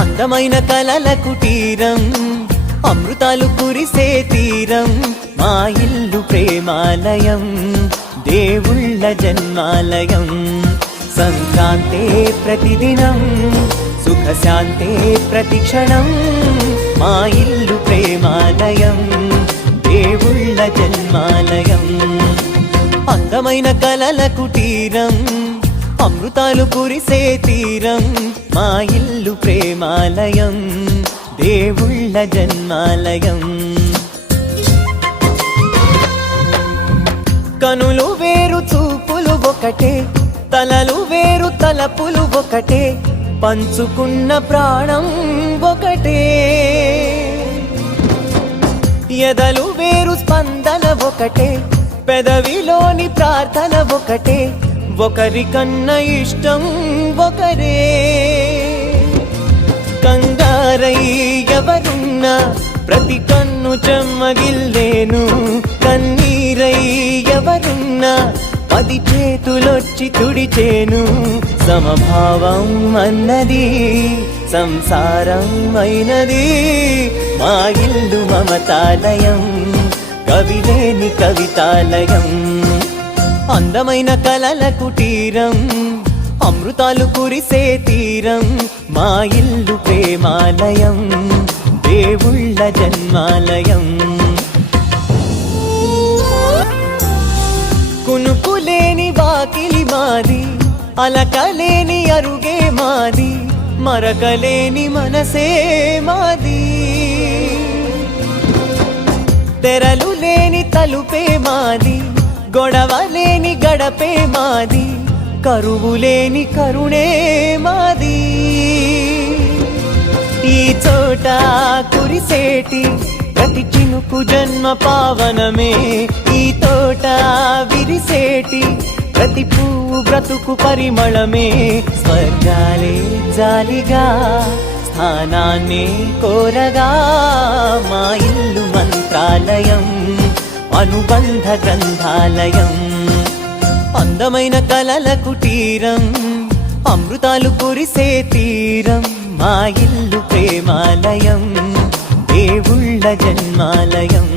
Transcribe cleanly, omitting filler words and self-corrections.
అందమైన కలల కుటీరం, అమృతాలు కురిసే తీరం, మా ఇల్లు ప్రేమాలయం, దేవుళ్ళ జన్మాలయం. సంక్రాంతే ప్రతిదినం, సుఖశాంతే ప్రతిక్షణం, మా ఇల్లు ప్రేమాలయం, దేవుళ్ళ జన్మాలయం. అందమైన కలల కుటీరం, అమృతాలు కురిసే తీరం, మా ఇల్లు ప్రేమాలయం, దేవుళ్ళ జన్మాలయం. కనులు వేరు చూపులు ఒకటే, తలలు వేరు తలపులు ఒకటే, పంచుకున్న ప్రాణం ఒకటే. ఎదలు వేరు స్పందన ఒకటే, పెదవిలోని ప్రార్థన ఒకటే, ఒకరికన్నా ఇష్టం ఒకరే. కంగారై ఎవరున్నా ప్రతి కన్ను చెమ్మగిల్లేను, కన్నీరై ఎవరున్నా 10 చేతులొచ్చి తుడిచేను. సమభావం అన్నది సంసారం అయినది, మా ఇల్లు మమతాలయం, కవిలేని కవితాలయం. అందమైన కలల కుటీరం, అమృతాలు కురిసే తీరం, మా ఇల్లు ప్రేమాలయం, దేవుళ్ళ జన్మాలయం. కునుకులేని వాకిలి మాది, అలకలేని అరుగే మాది, మరకలేని మనసే మాది. తెరలు లేని తలుపే మాది, గొడవ లేని గడపే మాది, కరువు లేని కరుణే మాది. ఈ చోట కురిసేటి ప్రతి చినుకు జన్మ పావనమే, ఈ తోట విరిసేటి ప్రతి పువ్వు బ్రతుకు పరిమళమే. స్వర్గాలే జాలిగా స్థానాన్ని కోరగా, మా ఇల్లు మంత్రాలయం, అనుబంధ గ్రంథాలయం. అందమైన కలల కుటీరం, అమృతాలు కురిసే తీరం, మా ఇల్లు ప్రేమాలయం, దేవుళ్ళ జన్మాలయం.